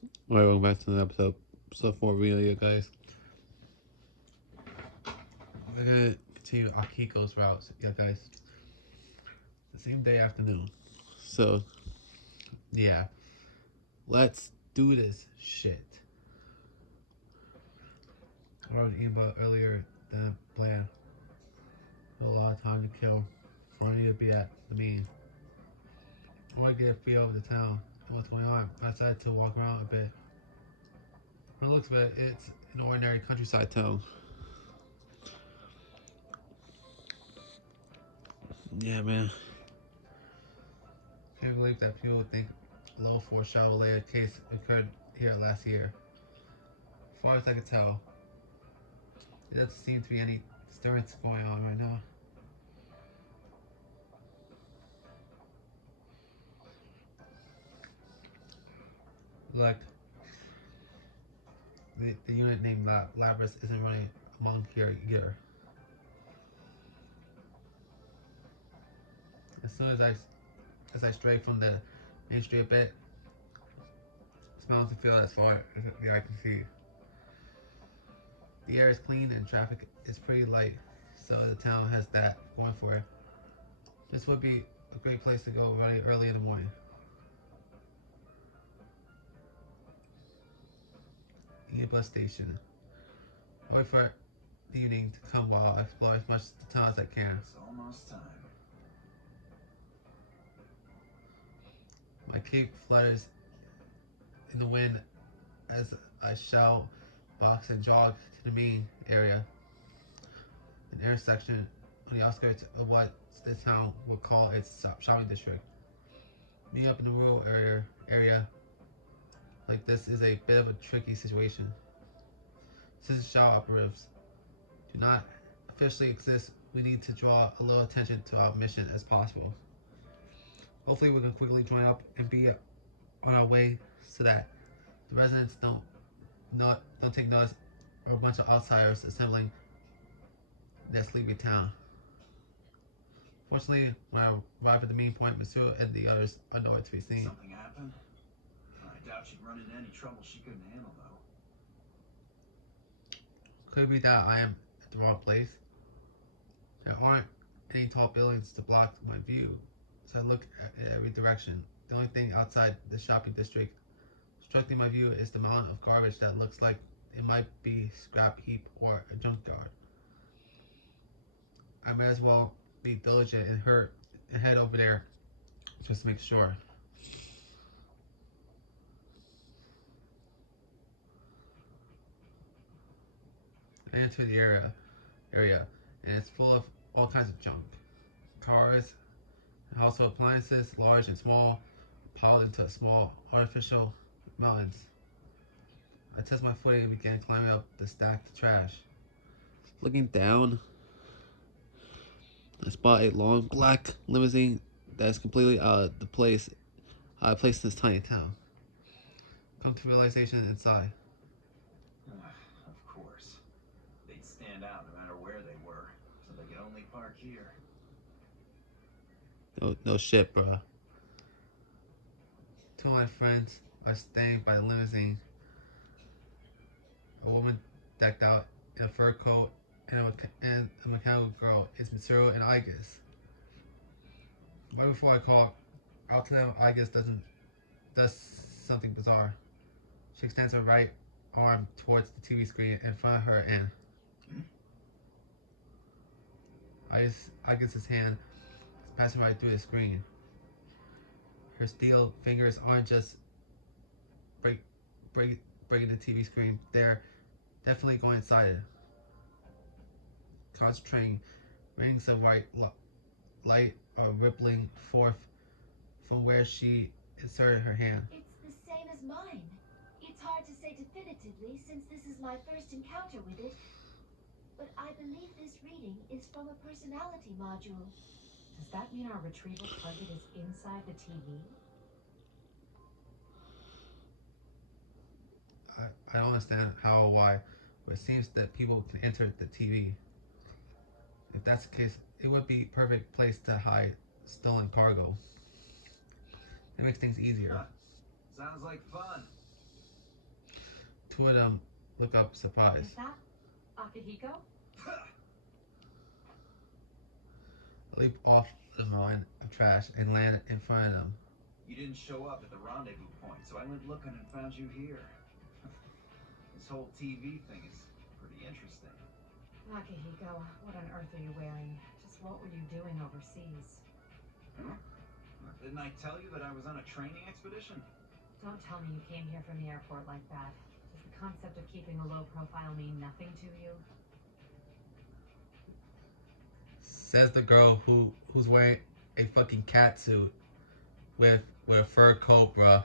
Alright, welcome back to the episode 4 video, guys. We're gonna continue Akiko's routes, yeah, guys. The same day afternoon. So, yeah, let's do this shit. I wrote an email earlier than planned. A lot of time to kill. For I need to be at the meeting. I want to get a feel of the town and what's going on. I decided to walk around a bit. From the looks of it, it's an ordinary countryside town. Yeah, man. Can't believe that people would think a low for Chevrolet case occurred here last year. As far as I can tell, there doesn't seem to be any disturbance going on right now. Like, the unit named Labras isn't really among here either. As soon as I stray from the main street a bit, smells and feel as far as the eye can see. The air is clean and traffic is pretty light, so the town has that going for it. This would be a great place to go really early in the morning. The bus station. I wait for the evening to come while I explore as much of the town as I can. It's almost time. My cape flutters in the wind as I shout, box, and jog to the main area, an intersection on the outskirts of what this town would call its shopping district. Meeting up in the rural area like this is a bit of a tricky situation. Since Shaw operatives do not officially exist, we need to draw a little attention to our mission as possible. Hopefully we can quickly join up and be on our way so that the residents don't take notice of a bunch of outsiders assembling in that sleepy town. Fortunately, when I arrive at the main point, Monsieur and the others are nowhere to be seen. Something happened? I doubt she'd run into any trouble she couldn't handle, though. Could it be that I am at the wrong place? There aren't any tall buildings to block my view, so I look at every direction. The only thing outside the shopping district obstructing my view is the mountain of garbage that looks like it might be a scrap heap or a junkyard. I may as well be diligent and head over there just to make sure. I enter the area, and it's full of all kinds of junk. Cars, household appliances, large and small, piled into a small artificial mountains. I test my footing and began climbing up the stacked trash. Looking down, I spot a long black limousine that is completely out of place in this tiny town. Come to realization inside. Of course. They'd stand out no matter where they were, so they could only park here. No shit, bruh. Two of my friends are staying by the limousine. A woman decked out in a fur coat and a mechanical girl is Mitsuru and Igus. Right before I call, I'll tell them Igus does something bizarre. She extends her right arm towards the TV screen in front of her and Igus's hand is passing right through the screen. Her steel fingers aren't just breaking the TV screen, they're definitely going inside it. Concentrating, rings of white light are rippling forth from where she inserted her hand. It's the same as mine. It's hard to say definitively since this is my first encounter with it, but I believe this reading is from a personality module. Does that mean our retrieval target is inside the TV? I don't understand how or why, but it seems that people can enter the TV. If that's the case, it would be a perfect place to hide stolen cargo. That makes things easier. Sounds like fun. two of them look up surprised. Is that Akihiko? I leap off the mountain of trash and land in front of them. You didn't show up at the rendezvous point, so I went looking and found you here. This whole TV thing is pretty interesting. Akihiko, what on earth are you wearing? Just what were you doing overseas? Huh? Didn't I tell you that I was on a training expedition? Don't tell me you came here from the airport like that. Does the concept of keeping a low profile mean nothing to you? Says the girl who's wearing a fucking cat suit with a fur coat, bro.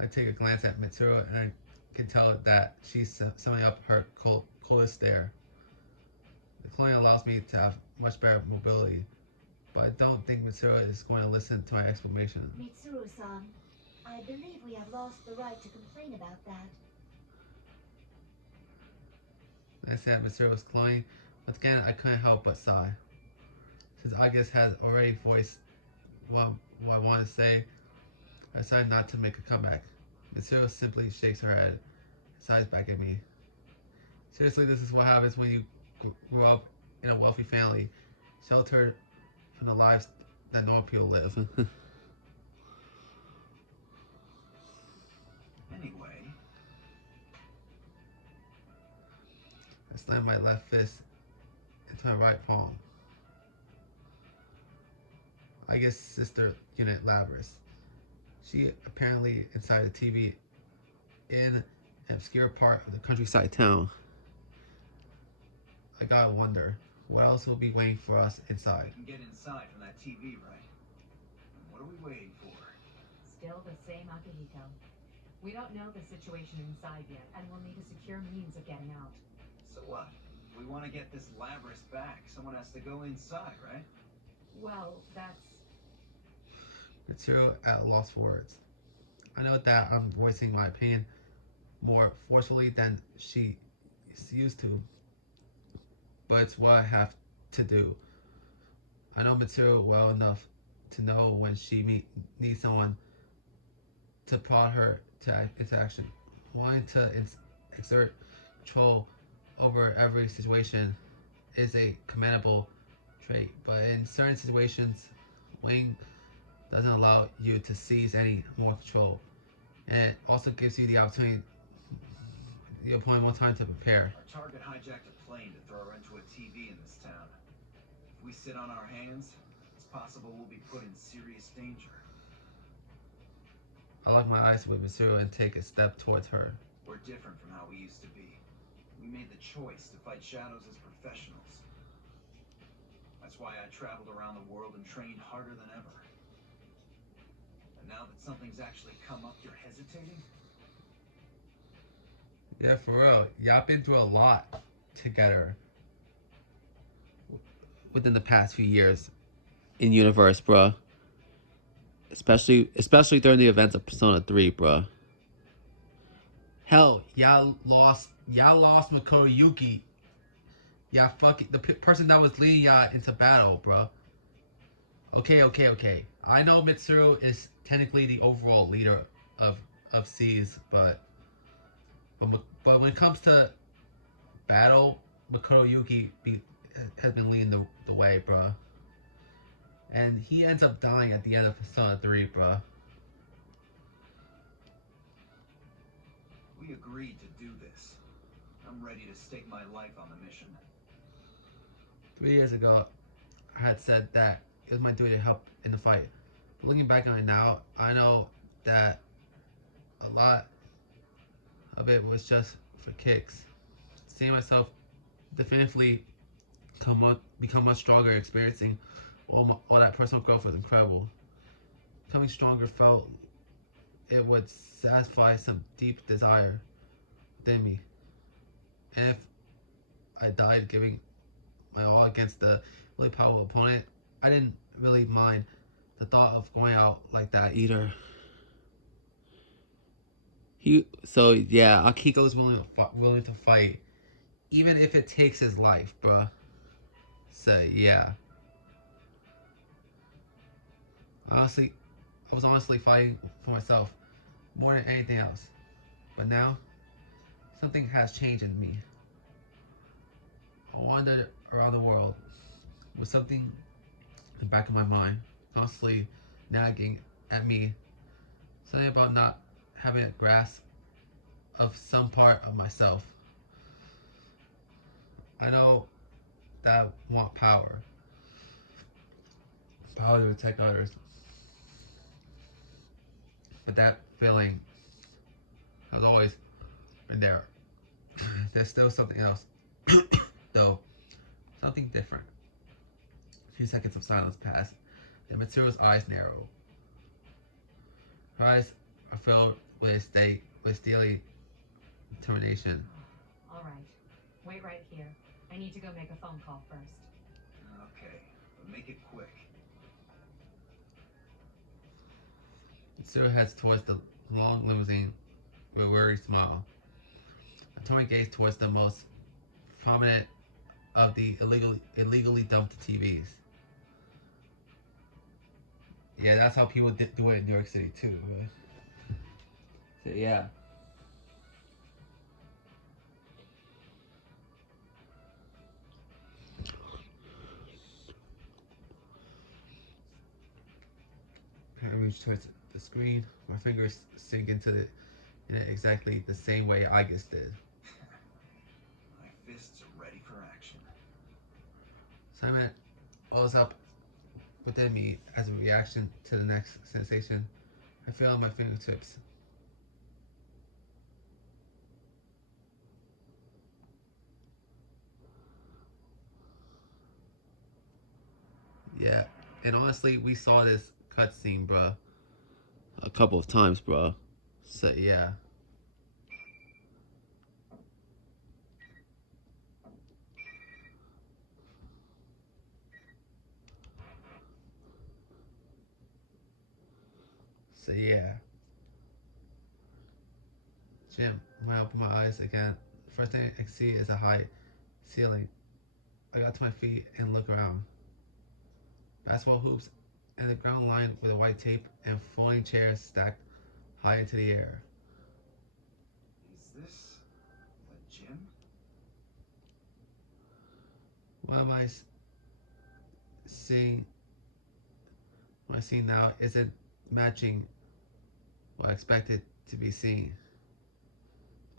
I take a glance at Mitsuru and I can tell that she's summing up her coldest stare. The clothing allows me to have much better mobility, but I don't think Mitsuru is going to listen to my explanation. Mitsuru-san, I believe we have lost the right to complain about that. I said Mitsuru was clothing, once again I couldn't help but sigh. Since Agus had already voiced what I wanted to say, I decided not to make a comeback. Mitsuru simply shakes her head and sighs back at me. Seriously, this is what happens when you grew up in a wealthy family, sheltered from the lives that normal people live. Anyway, I slammed my left fist into my right palm. I guess sister unit Labris. She apparently inside the TV in an obscure part of the countryside town. I gotta wonder, what else will be waiting for us inside? we can get inside from that TV, right? And what are we waiting for? Still the same Akihiko. We don't know the situation inside yet, and we'll need a secure means of getting out. So what? If we want to get this Labris back, someone has to go inside, right? Well, that's... Material at a loss for words. I know that I'm voicing my opinion more forcefully than she is used to, but it's what I have to do. I know Material well enough to know when she needs someone to prod her into action. Wanting to exert control over every situation is a commendable trait, but in certain situations, Wayne doesn't allow you to seize any more control, and it also gives you the opportunity, the opponent one time to prepare. Our target hijacked a plane to throw her into a TV in this town. If we sit on our hands, it's possible we'll be put in serious danger. I lock my eyes with Mitsuru and take a step towards her. We're different from how we used to be. We made the choice to fight shadows as professionals. That's why I traveled around the world and trained harder than ever. And now that something's actually come up, you're hesitating? Yeah, for real. Y'all been through a lot together within the past few years in universe, bruh. Especially during the events of Persona 3, bruh. Hell, y'all lost Makoto Yuki. Y'all fucking the person that was leading y'all into battle, bruh. Okay. I know Mitsuru is technically the overall leader of Seas, but when it comes to battle, Makoto Yuki has been leading the way, bruh. And he ends up dying at the end of Persona 3, bruh. We agreed to do this. I'm ready to stake my life on the mission. 3 years ago, I had said that it was my duty to help in the fight. Looking back on it now, I know that a lot of it was just for kicks. Seeing myself definitively become much stronger, experiencing all that personal growth was incredible. Becoming stronger felt it would satisfy some deep desire within me. And if I died giving my all against the really powerful opponent, I didn't really mind the thought of going out like that either. Akihiko's willing to fight, even if it takes his life, bruh. So yeah. Honestly, I was honestly fighting for myself more than anything else. But now, something has changed in me. I wandered around the world with something in the back of my mind, constantly nagging at me. Something about not having a grasp of some part of myself. I know that I want power. Power to protect others. But that feeling has always been there. There's still something else, though. Something different. A few seconds of silence pass. The Mitsuru's eyes narrow. Her eyes are filled with steely determination. All right. Wait right here. I need to go make a phone call first. Okay, but make it quick. Mitsuru heads towards the long limousine with a weary smile. A torn gaze towards the most prominent of the illegally dumped TVs. Yeah, that's how people do it in New York City too. Right? So yeah. I reach towards the screen. My fingers sink into it in exactly the same way Agus did. My fists are ready for action. Simon wells up within me as a reaction to the next sensation. I feel on my fingertips. Yeah, and honestly, we saw this cutscene, bruh, a couple of times, bruh. So yeah. So yeah. Jim, when I open my eyes again, the first thing I see is a high ceiling. I got to my feet and look around. Basketball hoops and the ground lined with a white tape and folding chairs stacked high into the air. Is this a gym? What am I seeing? What I see now isn't matching what I expected to be seen.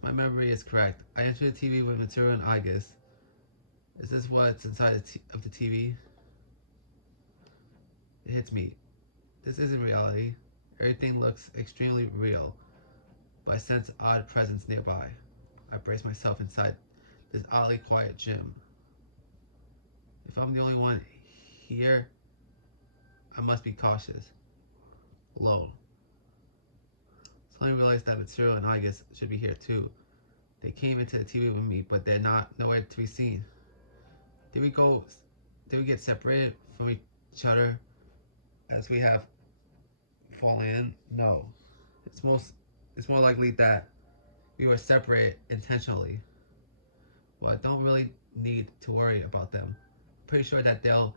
My memory is correct. I entered the TV with Mitsuru and Agus. Is this what's inside of the TV? It hits me. This isn't reality. Everything looks extremely real, but I sense odd presence nearby. I brace myself inside this oddly quiet gym. If I'm the only one here, I must be cautious. Alone. Suddenly realized that Mitsuru and Agus should be here too. They came into the TV with me, but they're not nowhere to be seen. Did we get separated from each other as we have fallen in? No. It's more likely that we were separated intentionally. Well, I don't really need to worry about them. I'm pretty sure that they'll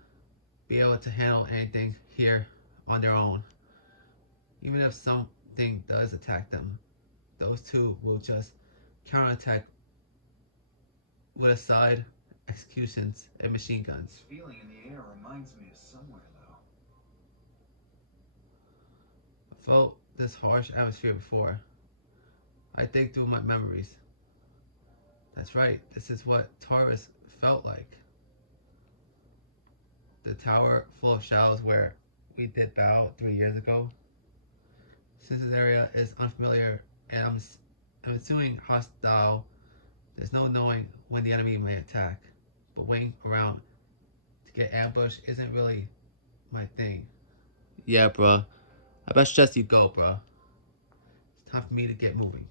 be able to handle anything here on their own. Even if something does attack them, those two will just counterattack with a side executions and machine guns. This feeling in the air reminds me of somewhere, though. I felt this harsh atmosphere before. I dig through my memories. That's right, this is what Taurus felt like. The tower full of shadows where we did battle 3 years ago. Since this area is unfamiliar and I'm assuming hostile, there's no knowing when the enemy may attack. But waiting around to get ambushed isn't really my thing. Yeah, bruh. I best suggest you go, bruh. It's time for me to get moving.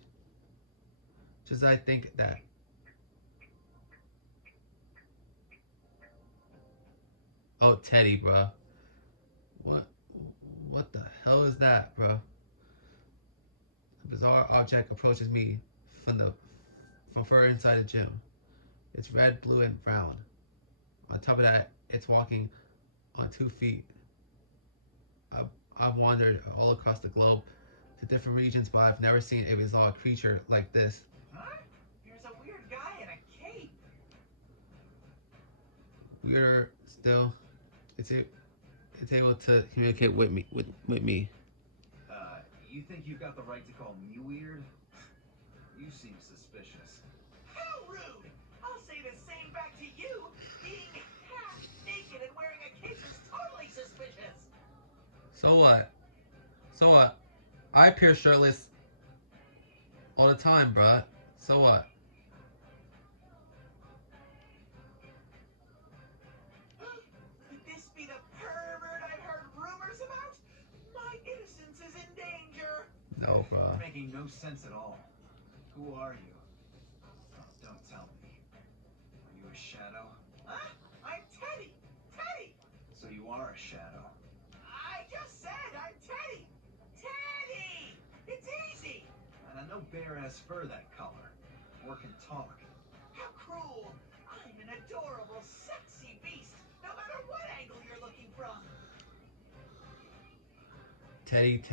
Just as I think that. Oh, Teddy, bruh. What the hell is that, bruh? A bizarre object approaches me from further inside the gym. It's red, blue, and brown. On top of that, it's walking on 2 feet. I've wandered all across the globe to different regions, but I've never seen a bizarre creature like this. Huh? There's a weird guy in a cape. Weirder still, it's able to communicate with me. With me. You think you've got the right to call me weird? You seem suspicious. How rude! I'll say the same back to you. Being half naked and wearing a cape is totally suspicious. So what? So what? I appear shirtless all the time, bruh. So what? Could this be the pervert I've heard rumors about? My innocence is in danger. No, bruh. Making no sense at all. Who are you? Oh, don't tell me. Are you a shadow? Huh? I'm Teddy! Teddy! So you are a shadow. I just said I'm Teddy! Teddy! It's easy! And I know Bear has fur that color. Or can talk. How cruel! I'm an adorable, sexy beast, no matter what angle you're looking from. Teddy.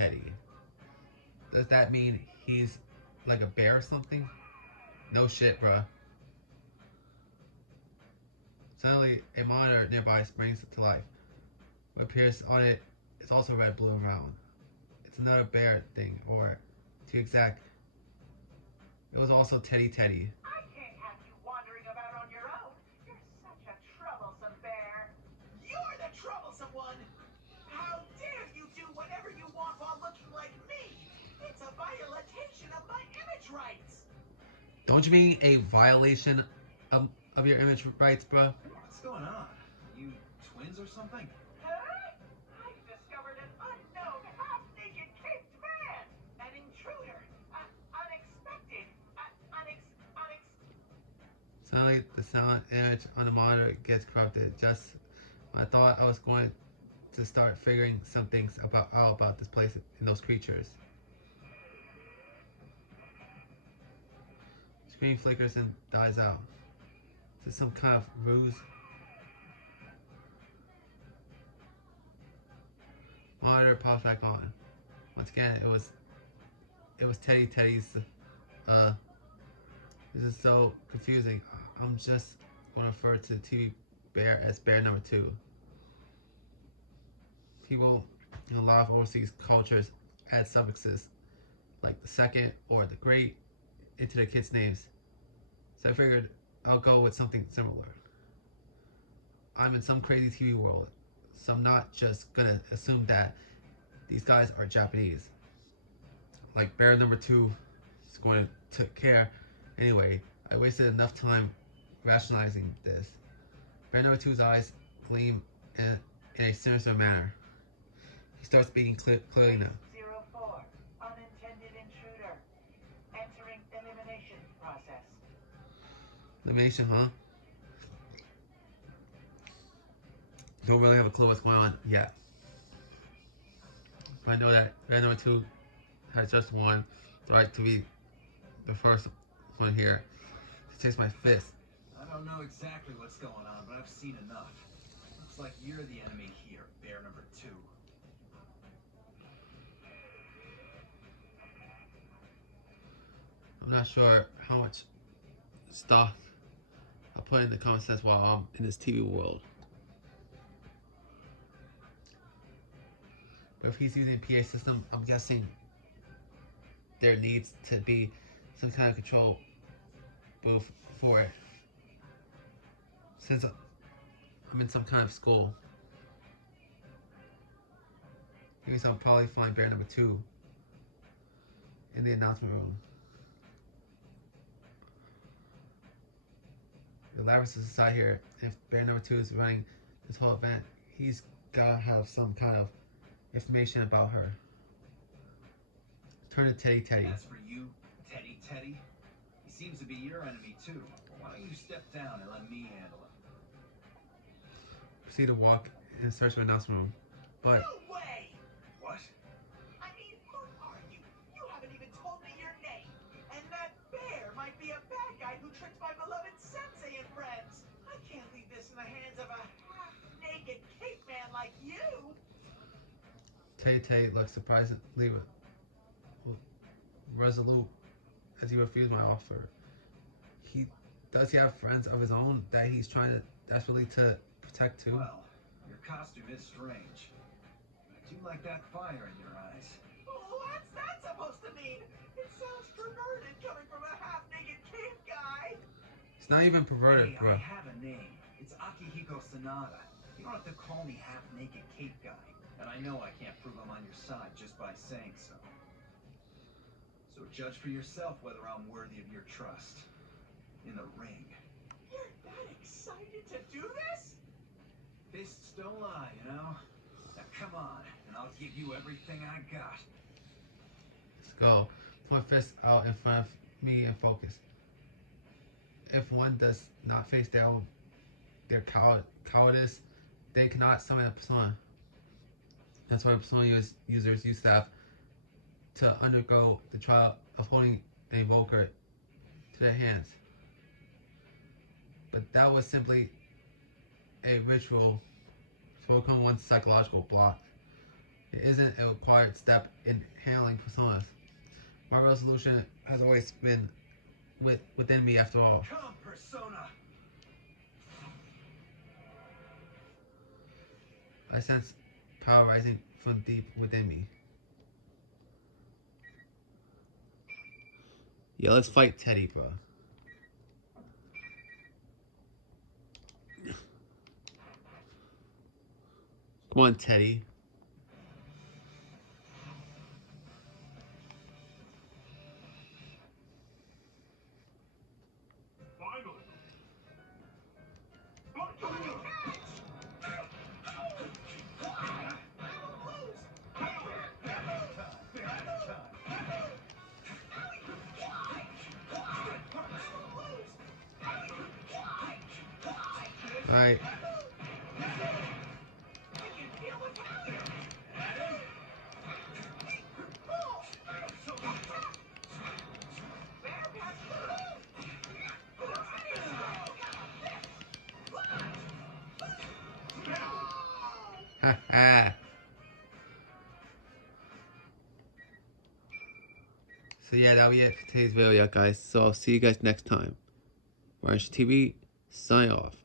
Does that mean he's like a bear or something? No shit, bruh. Suddenly, a monitor nearby springs to life. What appears on it is also red, blue, and round. It's another bear thing, or to be exact, it was also Teddy. I can't have you wandering about on your own. You're such a troublesome bear. You're the troublesome one. How dare you do whatever you want while looking like me? It's a violation of my image rights. Don't you mean a violation of your image rights, bruh? What's going on? You twins or something? Huh? I've discovered an unknown half-naked caped man. An intruder. Unexpected. Suddenly, the sound image on the monitor gets corrupted. Just when I thought I was going to start figuring some things out about this place and those creatures. Screen flickers and dies out. Is this some kind of ruse? Monitor pops back on. Once again, it was Teddy's. This is so confusing. I'm just going to refer to the TV bear as bear number 2. People in a lot of overseas cultures add suffixes like the second or the great into their kids' names. So I figured I'll go with something similar. I'm in some crazy TV world, so I'm not just gonna assume that these guys are Japanese. Like bear number 2 is going to take care. Anyway, I wasted enough time rationalizing this. Bear number 2's eyes gleam in a sinister manner. He starts speaking clearly now. 04, unintended intruder. Entering elimination process. Elimination, huh? Don't really have a clue what's going on yet. But I know that bear number 2 has just won the right to be the first one here to taste my fist. I don't know exactly what's going on, but I've seen enough. Looks like you're the enemy here, bear number 2. I'm not sure how much stuff I'll put in the comment section while I'm in this TV world. But if he's using a PA system, I'm guessing there needs to be some kind of control booth for it. Since I'm in some kind of school. Maybe I'll probably find bear number 2 in the announcement room. The Labyrinth is inside here. If bear number 2 is running this whole event, he's gotta have some kind of information about her. Turn to Teddy. As for you, Teddy, he seems to be your enemy too. Why don't you step down and let me handle him? Proceed to walk in search of an announcement room. But No way! What? I mean, who are you? You haven't even told me your name. And that bear might be a bad guy who tricked my beloved sensei and friends. I can't leave this in the hands of a half-naked cape man like you. Tay looks surprisingly resolute as he refused my offer. Does he have friends of his own that he's trying to desperately to protect too? Well, your costume is strange. I do like that fire in your eyes. What's that supposed to mean? It sounds perverted coming from a half-naked cave guy. It's not even perverted, Hey, bro. I have a name. It's Akihiko Sanada. You don't have to call me half-naked cape guy. And I know I can't prove I'm on your side just by saying so. So judge for yourself whether I'm worthy of your trust. In the ring. You're that excited to do this? Fists don't lie, you know? Now come on, and I'll give you everything I got. Let's go. Point fist out in front of me and focus. If one does not face their cowardice, they cannot summon a persona. That's why persona users used to have to undergo the trial of holding an invoker to their hands. But that was simply a ritual to overcome one's psychological block. It isn't a required step in handling personas. My resolution has always been within me after all. Come, Persona! I sense power rising from deep within me. Yeah, let's fight Teddy, bro. Come on, Teddy. Alright. Haha. So yeah, that'll be it for today's video, guys. So I'll see you guys next time. Orange TV, sign off.